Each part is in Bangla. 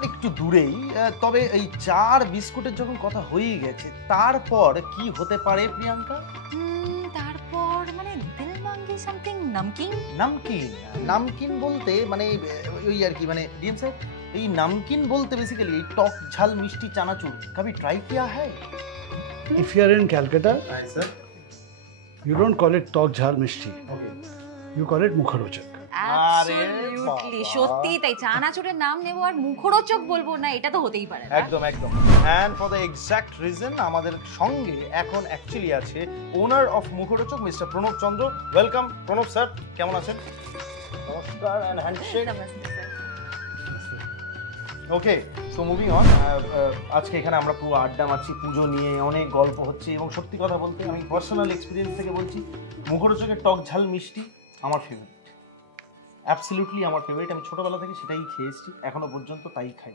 আর একটু দূরেই। তবে এই চার বিস্কুটের যখন কথা হয়েই গেছে, তারপর কি হতে পারে প্রিয়াঙ্কা? তারপর মানে দিল মাঙ্গি সামথিং নামকিন। নামকিন? নামকিন বলতে মানে ওই আর কি, মানে ডিএম স্যার এই নামকিন বলতে বেসিক্যালি এই টক ঝাল মিষ্টি চানাচুর কभी ट्राई किया है? If you are in Calcutta, sir. you don't call it tok jhal mishti. Okay. You call it mukharochak. Absolutely সত্যি তাই। চানাচুরের নাম নেব আর মুখরোচক বলবো না, এটা তো হতেই পারে না। একদম একদম। And for the exact reason আমাদের সঙ্গে এখন অ্যাকচুয়ালি আছে owner of Mukharochak mister Pranab Chandra. Welcome Pranab sir, কেমন আছেন? নমস্কার and handshake. Okay, so moving on. আজকে এখানে আমরা পুরো আড্ডা মারছি, পুজো নিয়ে অনেক গল্প হচ্ছে, এবং সত্যি কথা বলতে আমি পার্সোনাল এক্সপিরিয়েন্স থেকে বলছি, মুখরোচকের টক ঝাল মিষ্টি আমার ফেভারিট, অ্যাবসলিউটলি আমার ফেভারিট। আমি ছোটবেলা থেকে সেটাই খেয়েছি, এখনো পর্যন্ত তাই খাই।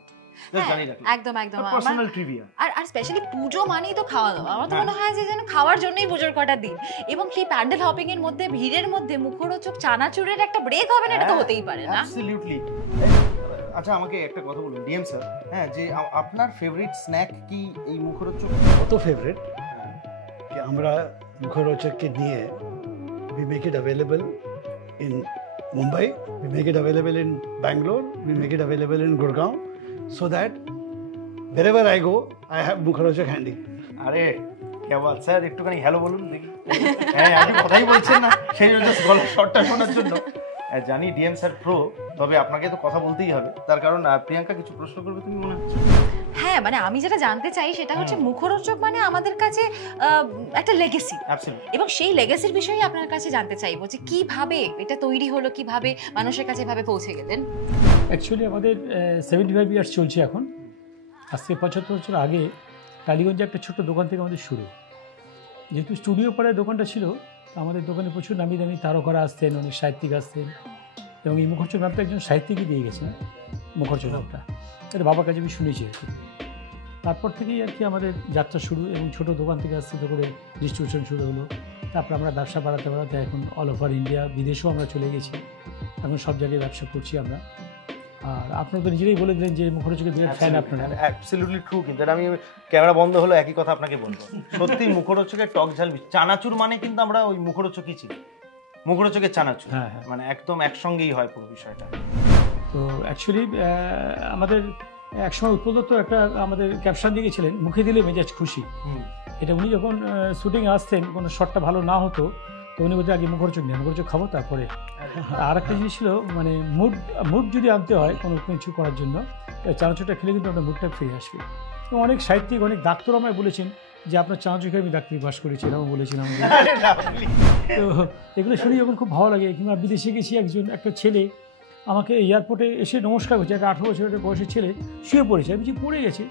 একদম একদম পার্সোনাল ট্রিভিয়া। আর স্পেশালি পুজো মানেই তো খাওয়া দাওয়া। আমার তো মনে হয় যে যেন খাওয়ার জন্যই পুজোর কটা দিন, এবং সেই প্যান্ডেল হপিং এর মধ্যে ভিড়ের মধ্যে মুখরোচক চানাচুরের একটা ব্রেক হবে না, এটা তো হতেই পারে না। অ্যাবসলিউটলি। আচ্ছা আমাকে একটা কথা বলুন ডিএম স্যার, হ্যাঁ, যে আপনার ফেভারিট স্ন্যাক কি এই মুখরোচক? কত ফেভারিট कि আমরা মুখরোচক কে নিয়ে we make it available in Mumbai, we make it available in Bangalore, we make it available in Gurgaon, so that wherever I go I have মুখরোচক handy. আরে কে বাত স্যার, একটুখানি হ্যালো বলুন দেখি। হ্যাঁ আপনি কথাই বলছেন না, সেই জন্য গলার শটটা শোনার জন্য। জানি ডিএম স্যার প্রো, তবে আপনাকে তো কথা বলতেই হবে, তার কারণ প্রিয়াঙ্কা কিছু প্রশ্ন করবে তুমি মনে হচ্ছে। হ্যাঁ মানে আমি যেটা জানতে চাই সেটা হচ্ছে মুখরোচক মানে আমাদের কাছে একটা লেগেসি, এবং সেই লেগেসির বিষয়ে আপনার কাছে জানতে চাইবো যে কিভাবে এটা তৈরি হলো, কিভাবে মানুষের কাছে এভাবে পৌঁছে গেলেন। অ্যাকচুয়ালি আমাদের 75 ইয়ার্স চলছে এখন। আজ থেকে 75 বছর আগে টালিগঞ্জে একটা ছোট্ট দোকান থেকে আমাদের শুরু। যেহেতু স্টুডিও পাড়ায় দোকানটা ছিল, আমাদের দোকানে প্রচুর নামি দামি তারকারা আসতেন, অনেক সাহিত্যিক আসতেন, এবং এই মুখরোচক নামটা একজন সাহিত্যিকই দিয়ে গেছেন, মুখরোচক নামটা। এটা বাবার কাছে আমি শুনেছি আর কি। তারপর থেকেই আর কি আমাদের যাত্রা শুরু, এবং ছোটো দোকান থেকে আস্তে আস্তে করে ডিস্ট্রিবিউশন শুরু হলো। তারপর আমরা ব্যবসা বাড়াতে বাড়াতে এখন অল ওভার ইন্ডিয়া, বিদেশেও আমরা চলে গেছি, এখন সব জায়গায় ব্যবসা করছি আমরা। আর আপনারা তো নিজেরাই বলে দিলেন যে মুখরোচকের বিরাট ফ্যান আপনারা। অ্যাবসলিউটলি ট্রু, কিন্তু আমি ক্যামেরা বন্ধ হলো একই কথা আপনাকে বলবো। সত্যি মুখরোচকের টক ঝাল চানাচুর মানে কিন্তু আমরা ওই মুখরোচকই ছিল, মুখরোচকের চানাচুর, মানে একদম একসঙ্গেই হয় পুরো বিষয়টা। তো অ্যাকচুয়ালি আমাদের একসময় উৎপদত্ত একটা আমাদের ক্যাপশন দিয়েছিলেন, মুখে দিলে মেজাজ খুশি। এটা উনি যখন শুটিংয়ে আসতেন, কোনো শটটা ভালো না হতো তো উনি বলতে আগে মুখরোচক নেই, মুখরোচক খাবো তারপরে। আর একটা জিনিস ছিল, মানে মুড যদি আনতে হয় কোনো কিছু করার জন্য, চানাচুরটা খেলে কিন্তু আপনার মুডটা ফিরে আসবে। এবং অনেক সাহিত্যিক, অনেক ডাক্তার আমায় বলেছেন যে আপনার চানাচুর খেয়ে আমি ডাক্তারি পাস করেছি, এরকম বলেছিলাম। তো এগুলো শুনে যখন খুব ভালো লাগে। কিংবা বিদেশে গেছি, একটা ছেলে আমাকে এয়ারপোর্টে এসে নমস্কার করছে, একটা 18 বছরের বয়সের ছেলে শুয়ে পড়েছে, আমি যে পড়ে গেছে,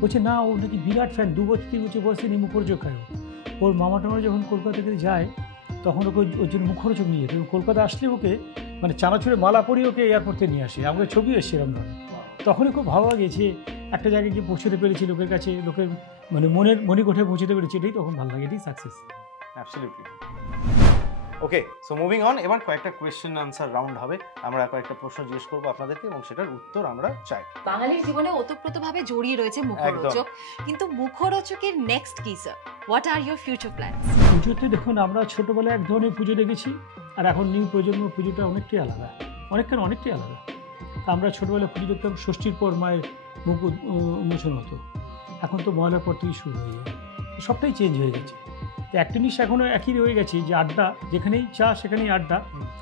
বলছে না ও নাকি বিরাট ফ্যান, 2 বছর 3 বছর বয়সে নিয়ে মুখরোচক খায়। ওর মামা টামা যখন কলকাতা থেকে যায় তখন ওকে ওর জন্য মুখরোচক নিয়ে যেত, এবং কলকাতা আসলে ওকে মানে চানাচুরে মালা পরিয়ে ওকে এয়ারপোর্টে নিয়ে আসে। আমাকে ছবি এসছে এরকম ধরনের। তখনই খুব ভালো লাগেছে একটা জায়গায় গিয়ে পৌঁছতে পেরেছি, লোকের কাছে, লোকের মানে মণিকোঠে পৌঁছতে পেরেছি, এটাই তখন ভালো লাগে, এটাই success. Absolutely. Okay, so moving on. এবার কয়েকটা কোয়েশ্চেন আনসার রাউন্ড হবে, আমরা কয়েকটা প্রশ্ন জিজ্ঞেস করবো আপনাদেরকে, এবং সেটার উত্তর আমরা চাই। বাঙালির জীবনে ওতপ্রোতভাবে জড়িয়ে রয়েছে মুখরোচক, কিন্তু মুখরোচকের নেক্সট কি sir? What are your future plans? পুজোতে দেখুন, আমরা ছোটোবেলায় এক ধরনের পুজো দেখেছি, আর এখন নিউ প্রজন্ম পুজোটা অনেকটাই আলাদা, অনেকটাই আলাদা। আমরা ছোটোবেলায় পুজো দেখতাম ষষ্ঠীর পর মায়ের মুখ উন্মোচন হতো, এখন তো ময়লার পর থেকেই শুরু হয়ে যায়, সবটাই চেঞ্জ হয়ে গেছে। তো একটা জিনিস এখনও একই রয়ে গেছে, যে আড্ডা, যেখানেই চা সেখানেই আড্ডা,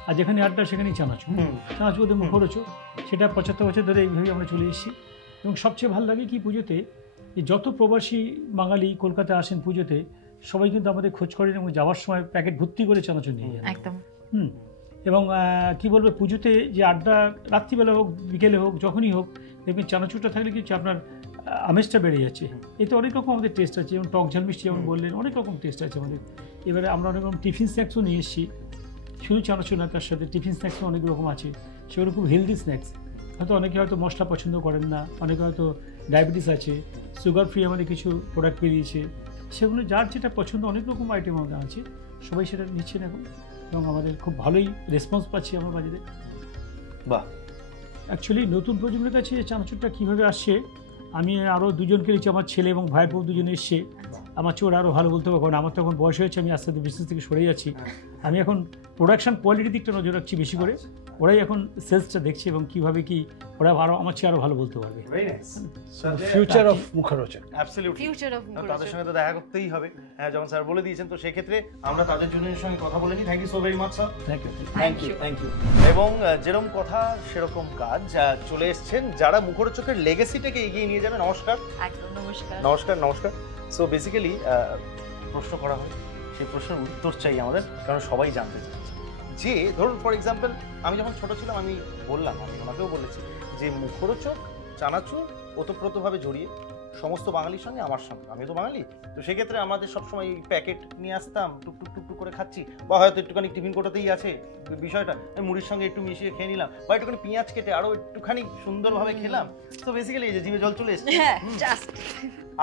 আর যেখানে আড্ডা সেখানেই চানাচুর। চানাচুর মুখরোচক, সেটা 75 বছর ধরে এইভাবেই আমরা চলে এসেছি। এবং সবচেয়ে ভালো লাগে কি পুজোতে, যে যত প্রবাসী বাঙালি কলকাতায় আসেন পুজোতে, সবাই কিন্তু আমাদের খোঁজ করেন, এবং যাওয়ার সময় প্যাকেট ভর্তি করে চানাচুর নিয়ে যান একদম। এবং কি বলবো, পুজোতে যে আড্ডা, রাত্রিবেলা হোক বিকেলে হোক যখনই হোক, দেখবেন চানাচুরটা থাকলে কিছু আপনার আমেজটা বেড়ে যাচ্ছে। এতে অনেক রকম আমাদের টেস্ট আছে, যেমন টক ঝাল মিষ্টি যেমন বললেন, অনেক রকম টেস্ট আছে আমাদের। এবারে আমরা অনেক রকম টিফিন স্ন্যাক্সও নিয়ে এসেছি, শুধু চানাচুর না, তার সাথে টিফিন স্ন্যাক্সও অনেক রকম আছে, সেগুলো খুব হেলদি স্ন্যাক্স। অনেকে হয়তো মশলা পছন্দ করেন না, অনেকে হয়তো ডায়াবেটিস আছে, সুগার ফ্রি আমাদের কিছু প্রোডাক্ট বেরিয়েছে, সেগুলো যার যেটা পছন্দ, অনেক রকম আইটেম আমাদের আছে, সবাই সেটা নিচ্ছেন এখন, এবং আমাদের খুব ভালোই রেসপন্স পাচ্ছি আমরা বাজারে। বাহ, অ্যাকচুয়ালি নতুন প্রজন্মের কাছে চানাচুরটা কীভাবে আসছে, আমি আরও দুজনকে নিচ্ছি, আমার ছেলে এবং ভাইপো দুজনে এসছে। আমার চেয়ে ওরা আরও ভালো বলতে পারবো, কারণ আমার তো এখন বয়স হয়েছে, আমি আস্তে আস্তে বিজনেস থেকে সরে যাচ্ছি। আমি এখন প্রোডাকশন কোয়ালিটির দিকটা নজর রাখছি বেশি করে, ওরাই এখন সেলসটা দেখছে এবং কীভাবে কি ওরা আরও আমার চেয়ে আরও ভালো বলতে পারবে। ফিউচার অফ মুখরোচক। অ্যাবসলিউটলি। ফিউচার অফ তাদের সঙ্গে তো দেখা করতেই হবে, হ্যাঁ যখন স্যার বলে দিয়েছেন, তো সেক্ষেত্রে আমরা তাদের জনের সঙ্গে কথা বলে নিই। Thank you so very much sir. Thank you. Thank you. এবং যেরকম কথা সেরকম কাজ, চলে এসছেন যারা মুখরোচকের লেগেসিটাকে এগিয়ে নিয়ে যাবে। নমস্কার। একদম নমস্কার। নমস্কার নমস্কার। সো বেসিক্যালি প্রশ্ন করা হয়, সেই প্রশ্নের উত্তর চাই আমাদের, কারণ সবাই জানতে চায় যে ধরুন ফর এক্সাম্পল আমি যখন ছোট ছিলাম, আমি বললাম, আমি ওনাকেও বলেছি যে মুখরোচক চানাচুর ওতপ্রোতভাবে জড়িয়ে সমস্ত বাঙালির সঙ্গে, আমার সঙ্গে, আমি তো বাঙালি, তো সেক্ষেত্রে আমাদের সবসময় প্যাকেট নিয়ে আসতাম, টুকটুক টুকটুক করে খাচ্ছি, বা হয়তো একটুখানি টিফিন কোটাতেই আছে বিষয়টা, মুড়ির সঙ্গে একটু মিশিয়ে খেয়ে নিলাম, বা একটুখানি পেঁয়াজ কেটে আরও একটুখানি সুন্দরভাবে খেলাম। তো বেসিক্যালি এই যে জিভে জল চলে এসছে,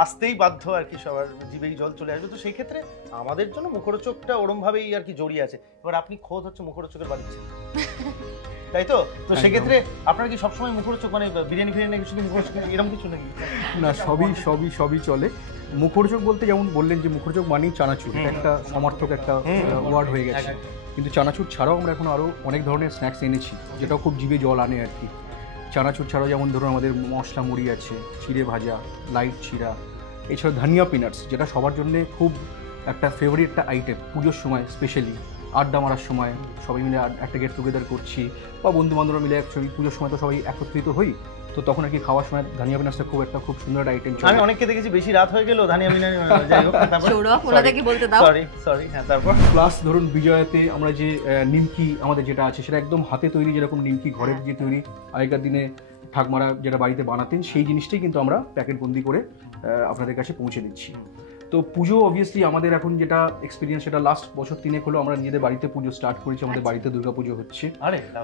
আসতেই বাধ্য আর কি, সবার জিভেই জল চলে আসবে। তো সেই ক্ষেত্রে আমাদের জন্য মুখরোচকটা ওরমভাবেই আর কি জড়িয়ে আছে। এবার আপনি খোদ হচ্ছে মুখরোচকের বাড়ির ছেলে, তাই তো? তো সেক্ষেত্রে আপনার কি সবসময় মুখরোচক, মানে বিরিয়ানি ফিরিয়ানি কিছু মুখরোচক এরকম কিছু নাকি? না, সবই চলে। মুখরোচক বলতে যেমন বললেন যে মুখরোচক মানেই চানাচুর, এটা একটা সমার্থক একটা ওয়ার্ড হয়ে গেছে। কিন্তু চানাচুর ছাড়াও আমরা এখন আরও অনেক ধরনের স্ন্যাক্স এনেছি, যেটাও খুব জিভে জল আনে আর কি। চানাচুর ছাড়াও যেমন ধরুন আমাদের মশলা মুড়ি আছে, চিড়ে ভাজা, লাইট চিড়া, এছাড়া ধনিয়া পিনাটস, যেটা সবার জন্য খুব একটা ফেভারিট একটা আইটেম পুজোর সময়, স্পেশালি আড্ডা মারার সময় সবাই মিলে একটা গেট টুগেদার করছি, বা বন্ধু বান্ধবরা মিলে অ্যাকচুয়ালি পুজোর সময় তো সবাই একত্রিত হই, তো তখন আর কি খাওয়ার সময় ধনিয়া পিনাটসটা খুব সুন্দর একটা আইটেম। আমি অনেককে দেখেছি বেশি রাত হয়ে গেল ধনিয়া পিনাট, যাই হোক, তারপর প্লাস ধরুন বিজয়াতে আমরা যে নিমকি আমাদের যেটা আছে, সেটা একদম হাতে তৈরি, যেরকম নিমকি ঘরের যে তৈরি আগেকার দিনে ঠাকমারা যেটা বাড়িতে বানাতেন, সেই জিনিসটাই কিন্তু আমরা প্যাকেট বন্দি করে আপনাদের কাছে পৌঁছে দিচ্ছি। তো পুজো অবভিয়াসলি আমাদের এখন যেটা এক্সপিরিয়েন্স, সেটা লাস্ট বছর 3 হলো আমরা নিজেদের বাড়িতে পুজো স্টার্ট করেছি। আমাদের বাড়িতে দুর্গাপুজো হচ্ছে,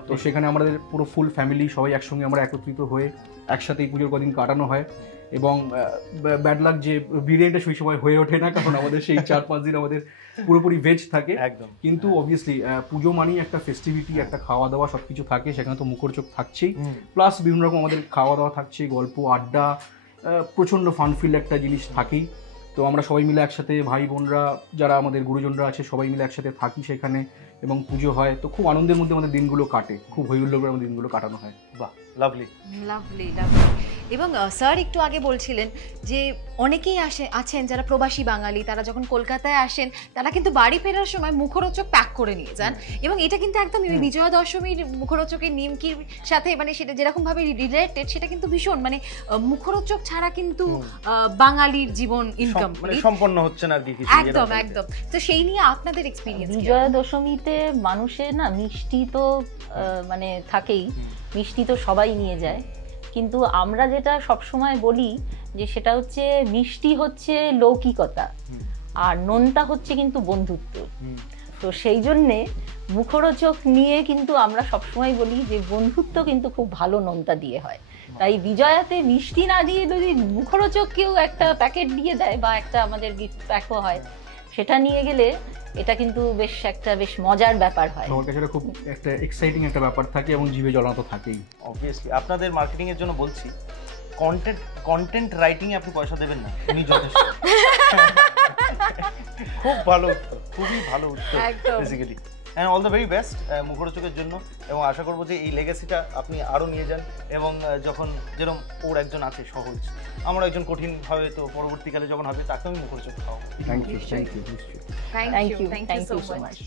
তো সেখানে আমাদের পুরো ফুল ফ্যামিলি সবাই একসঙ্গে আমরা একত্রিত হয়ে একসাথে এই পুজোর কদিন কাটানো হয়। এবং ব্যাড লাক যে বিরিয়ানিটা সেই সময় হয়ে ওঠে না, কারণ আমাদের সেই 4-5 দিন আমাদের পুরোপুরি ভেজ থাকে একদম। কিন্তু অবভিয়াসলি পুজো মানেই একটা ফেস্টিভিটি, একটা খাওয়া দাওয়া সবকিছু থাকে, সেখানে তো মুখরোচক থাকছেই, প্লাস বিভিন্ন রকম আমাদের খাওয়া দাওয়া থাকছে, গল্প আড্ডা, প্রচণ্ড ফানফিল একটা জিনিস থাকেই। তো আমরা সবাই মিলে একসাথে, ভাই বোনরা যারা আমাদের গুরুজনরা আছে সবাই মিলে একসাথে থাকি সেখানে, এবং পুজো হয়, তো খুব আনন্দের মধ্যে আমাদের দিনগুলো কাটে, খুব হইহুল্লোড় করে আমাদের দিনগুলো কাটানো হয়। বাহ, লাভলি লাভলি। এবং স্যার একটু আগে বলছিলেন যে অনেকেই আছেন যারা প্রবাসী বাঙালি, তারা যখন কলকাতায় আসেন তারা কিন্তু বাড়ি ফেরার সময় মুখরোচক প্যাক করে নিয়ে যান, এবং এটা কিন্তু একদম বিজয়া দশমীর মুখরোচকের নিমকির সাথে, মানে সেটা যেরকম ভাবে রিলেটেড, সেটা কিন্তু ভীষণ, মানে মুখরোচক ছাড়া কিন্তু বাঙালির জীবন ইনকমপ্লিট, সম্পন্ন হচ্ছে না আর কি কিছু। একদম একদম। তো সেই নিয়ে আপনাদের এক্সপেরিয়েন্স? বিজয়া দশমীতে মানুষের না মিষ্টি তো মানে থাকেই, মিষ্টি তো সবাই নিয়ে যায়, কিন্তু আমরা যেটা সবসময় বলি যে সেটা হচ্ছে মিষ্টি হচ্ছে লৌকিকতা, আর নোনতা হচ্ছে কিন্তু বন্ধুত্ব। তো সেই জন্যে মুখরোচক নিয়ে কিন্তু আমরা সবসময় বলি যে বন্ধুত্ব কিন্তু খুব ভালো নোনতা দিয়ে হয়। তাই বিজয়াতে মিষ্টি না দিয়ে যদি মুখরোচক কেউ একটা প্যাকেট দিয়ে দেয়, বা একটা আমাদের গিফট প্যাকও হয়, সেটা নিয়ে গেলে এটা কিন্তু বেশ মজার ব্যাপার হয়। আমার কাছে খুব একটা এক্সাইটিং একটা ব্যাপার থাকে, এবং জিভে জল তো থাকেই। অবভিয়াসলি আপনাদের মার্কেটিং এর জন্য বলছি, কন্টেন্ট রাইটিং এ আপনি পয়সা দেবেন না, উনি যথেষ্ট। খুব ভালো উত্তর, খুবই ভালো উত্তর basically. And all the very best মুখরোচকের জন্য, এবং আশা করবো যে এই লেগেসিটা আপনি আরও নিয়ে যান, এবং যখন যেরকম ওর একজন আছে সহজ, আমার একজন কঠিন হবে, তো পরবর্তীকালে যখন হবে তাকে আমি মুখরোচক খাওয়াবো। Thank you thank you so much.